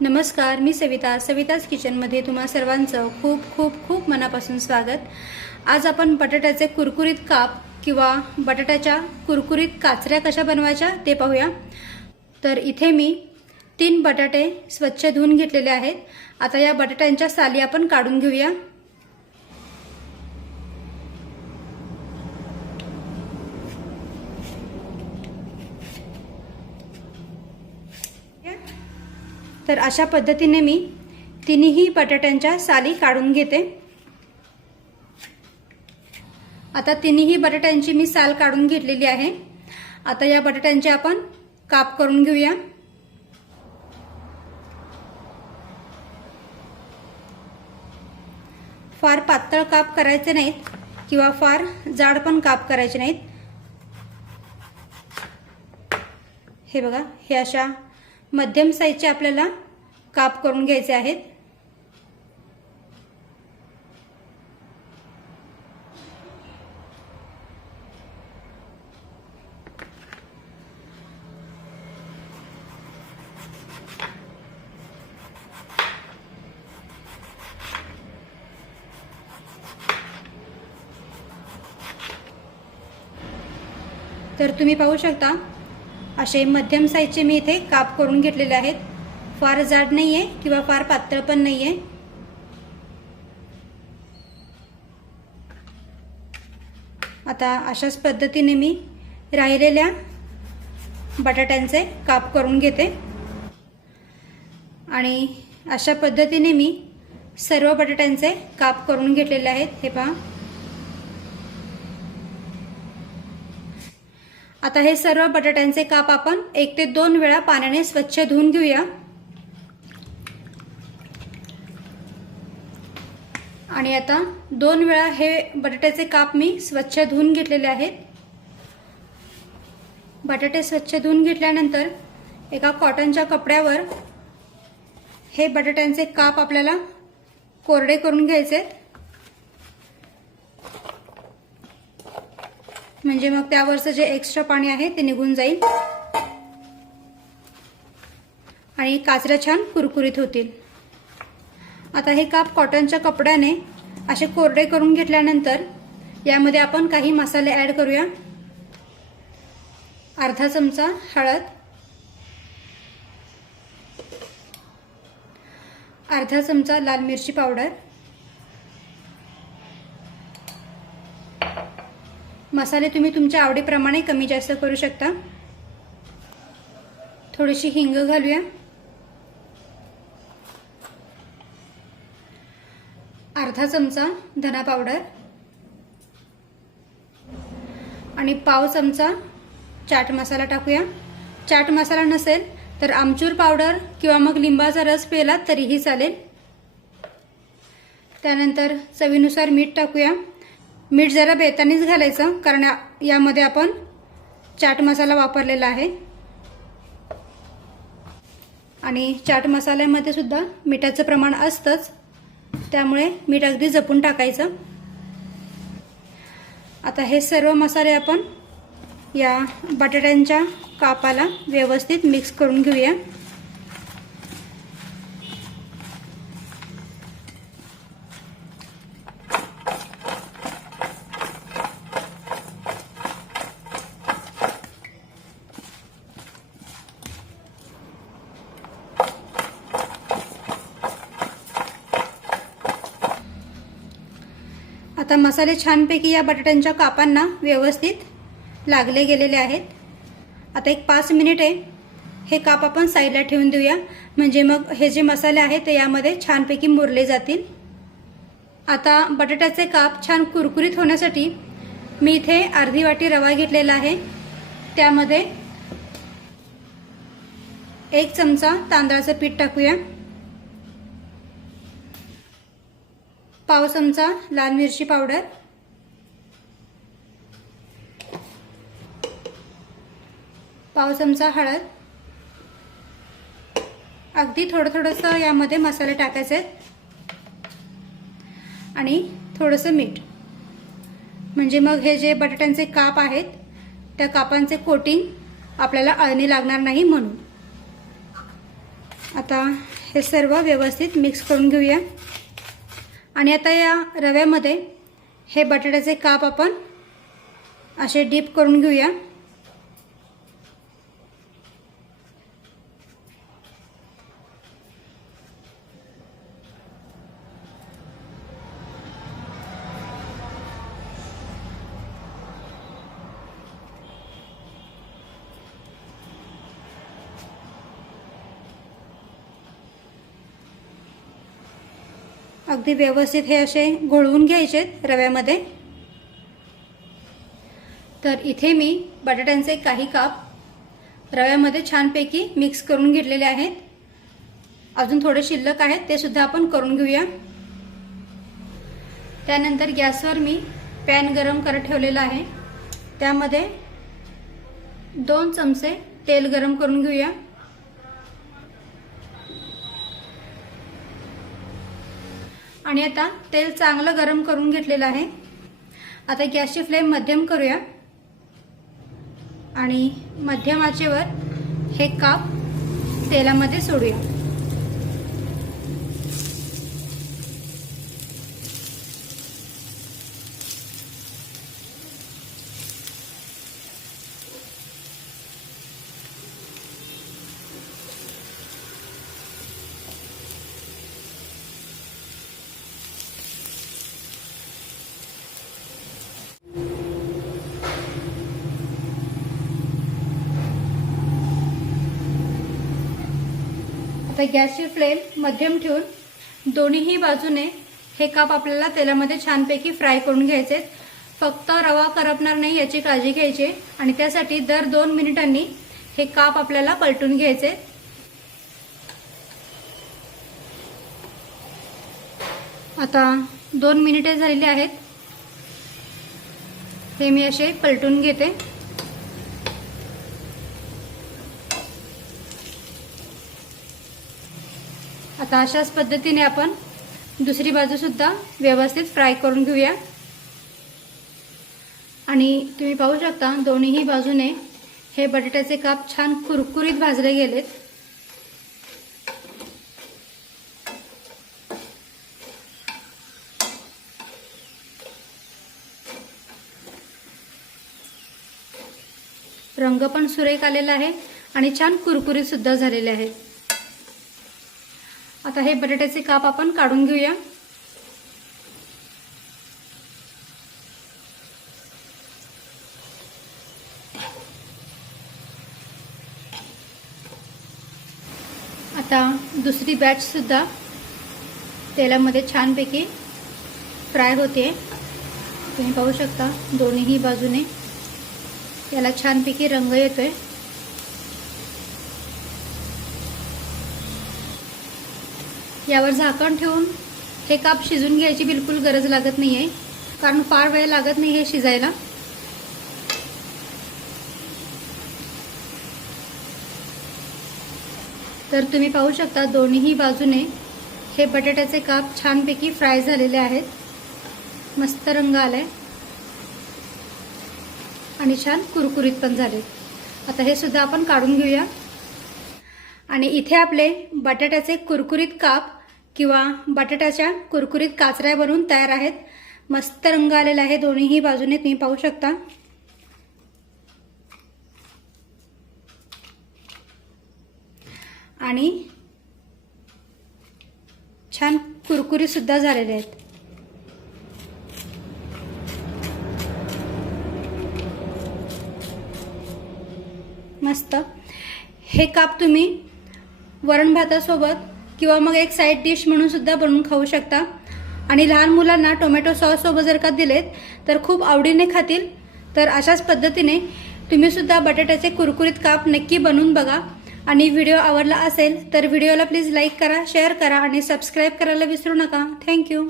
नमस्कार मी सविता. सविताज किचनमध्ये तुम्हा सर्वांचं खूप खूप खूप मनापासून स्वागत. आज आपण बटाट्याचे कुरकुरीत काप किंवा बटाट्याच्या कुरकुरीत काचऱ्या कशा बनवायच्या ते पाहूया. तर इथे मी तीन बटाटे स्वच्छ धुवून घेतलेले आहेत. आता या बटाट्यांच्या साली आपण काढून घेऊया. तर अशा पद्धतीने मी तिन्ही बटाट्यांच्या साली काढून घेते. आता तिन्ही बटाट्यांची मी साल काढून घेतलेली आहे. आता या बटाट्यांचे आपण काप करून घेऊया. फार पातळ काप करायचे नाहीत किंवा फार जाड पण काप करायचे नाहीत. हे बघा हे अशा मध्यम साईजचे आपल्याला काप करून घ्यायचे आहेत. तर तुम्ही पाहू शकता असे मध्यम साईजचे मी इथे काप करून घेतलेले आहेत. फार जाड नाही आहे किंवा फार पातळ पण नाही आहे आता अशाच पद्धतीने मी राहिलेल्या बटाट्यांचे काप करून घेते. आणि अशा पद्धतीने मी सर्व बटाट्यांचे काप करून घेतलेले आहेत. हे पहा. आता हे सर्व बटाट्यांचे काप आपण एक ते दोन वेळा पाण्याने स्वच्छ धुवून घेऊया. आणि आता दोन वेळा हे बटाट्याचे काप मी स्वच्छ धुवून घेतलेले आहेत. बटाटे स्वच्छ धुवून घेतल्यानंतर एका कॉटनच्या कपड्यावर हे बटाट्यांचे काप आपल्याला कोरडे करून घ्यायचे आहेत. म्हणजे मग त्यावरचं जे एक्स्ट्रा पाणी आहे ते निघून जाईल. आणि काचऱ्या छान कुरकुरीत होतील. आता हे काप कॉटनच्या कपड्याने असे कोरडे करून घेतल्यानंतर यामध्ये आपण काही मसाले ॲड करूया. अर्धा चमचा हळद. अर्धा चमचा लाल मिरची पावडर. मसाले तुम्ही तुमच्या आवडीप्रमाणे कमी जास्त करू शकता. थोडीशी हिंग घालूया. अर्धा चमचा धना पावडर. आणि पाव चमचा चाट मसाला टाकूया. चाट मसाला नसेल तर आमचूर पावडर किंवा मग लिंबाचा रस पेला तरीही चालेल. त्यानंतर चवीनुसार मीठ टाकूया. मीठ जरा बेतानीच घालायचं कारण यामध्ये आपण चाट मसाला वापरलेला आहे. आणि चाट मसाल्यामध्ये सुद्धा मिठाचं प्रमाण असतंच. त्यामुळे मीठ अगदी जपून टाकायचं. आता हे सर्व मसाले आपण या बटाट्यांच्या कापाला व्यवस्थित मिक्स करून घेऊया. आता मसाले छानपैकी या बटाट्यांच्या कापांना व्यवस्थित लागले गेलेले आहेत. आता एक पाच मिनिटे हे काप आपण साईडला ठेवून देऊया. म्हणजे मग हे जे मसाले आहेत ते यामध्ये छानपैकी मुरले जातील. आता बटाट्याचे काप छान कुरकुरीत होण्यासाठी मी इथे अर्धी वाटी रवा घेतलेला आहे. त्यामध्ये एक चमचा तांदळाचं पीठ टाकूया. पाव चमचा लाल मिरची पावडर. पाव चमचा हळद. अगदी थोडं थोडंसं यामध्ये मसाले टाकायचे. आणि थोडंसं मीठ. म्हणजे मग हे जे बटाट्यांचे काप आहेत त्या कापांचे कोटिंग आपल्याला अळणी लागणार नाही म्हणून. आता हे सर्व व्यवस्थित मिक्स करून घेऊया. आणि आता या रव्यामध्ये हे बटाट्याचे काप आपण असे डीप करून घेऊया. अगदी व्यवस्थित हे असे घोळवून घ्यायचे रव्यामध्ये. तर इथे मी बटाट्यांचे काही काप रव्यामध्ये छानपैकी मिक्स करून घेतलेले आहेत. अजून थोडे शिल्लक आहेत ते सुद्धा आपण करून घेऊया. त्यानंतर गॅसवर मी पॅन गरम करत ठेवलेला आहे. त्यामध्ये दोन चमचे तेल गरम करून घेऊया. आणि आता तेल चांगलं गरम करून घेतलेलं आहे. आता गॅसची फ्लेम मध्यम करूया. आणि मध्यम आचेवर हे काप तेलामध्ये सोडूया. आता गॅसची फ्लेम मध्यम ठेवून दोन्हीही बाजूने हे काप आपल्याला तेलामध्ये छानपैकी फ्राय करून घ्यायचे फक्त रवा करपणार नाही याची काळजी घ्यायची आणि त्यासाठी दर दोन मिनिटांनी हे काप आपल्याला पलटून घ्यायचे आता दोन मिनिटे झालेली आहेत. हे मी असे पलटून घेते. आता अशाच पद्धतीने आपण दुसरी बाजू सुद्धा व्यवस्थित फ्राय करून घेऊया. आणि तुम्ही पाहू शकता दोन्हीही बाजूने हे बटाट्याचे काप छान कुरकुरीत भाजले गेलेत. रंग पण सुरेख आलेला आहे आणि छान कुरकुरीत सुद्धा झालेले आहे. आता हे बटाट्याचे काप आपण काढून घेऊया. आता दुसरी बॅच सुद्धा तेलामध्ये छानपैकी फ्राय होते. तुम्ही पाहू शकता दोन्हीही बाजूने. याला छानपैकी रंग येतोय. यावर झाकण ठेवून हे काप शिजून घ्यायची बिलकुल गरज लागत नाही आहे कारण फार वेळ लागत नाही हे शिजायला. तर तुम्ही पाहू शकता दोन्हीही बाजूने हे बटाट्याचे काप छानपैकी फ्राय झालेले आहेत. मस्त रंग आलाय. आणि छान कुरकुरीत पण झाले. आता हे सुद्धा आपण काढून घेऊया. आणि इथे आपले बटाट्याचे कुरकुरीत काप किंवा बटाट्याच्या कुरकुरीत काचऱ्या बनवून तयार आहेत. मस्त रंग आलेला आहे. दोन्हीही बाजूने तुम्ही पाहू शकता. आणि छान कुरकुरीत सुद्धा झालेले आहेत. मस्त. हे काप तुम्ही वरण भातासोबत किंवा मग एक साईड डिश म्हणून सुद्धा बनवून खाऊ शकता. आणि लहान मुलांना टोमॅटो सॉस सोबत जर का दिलेत तर खूप आवडीने खातील. तर अशाच पद्धतीने तुम्ही सुद्धा बटाट्याचे कुरकुरीत काप नक्की बनवून बघा. आणि व्हिडिओ आवडला असेल तर व्हिडिओला प्लीज लाईक करा शेअर करा आणि सबस्क्राईब करायला विसरू नका. थँक्यू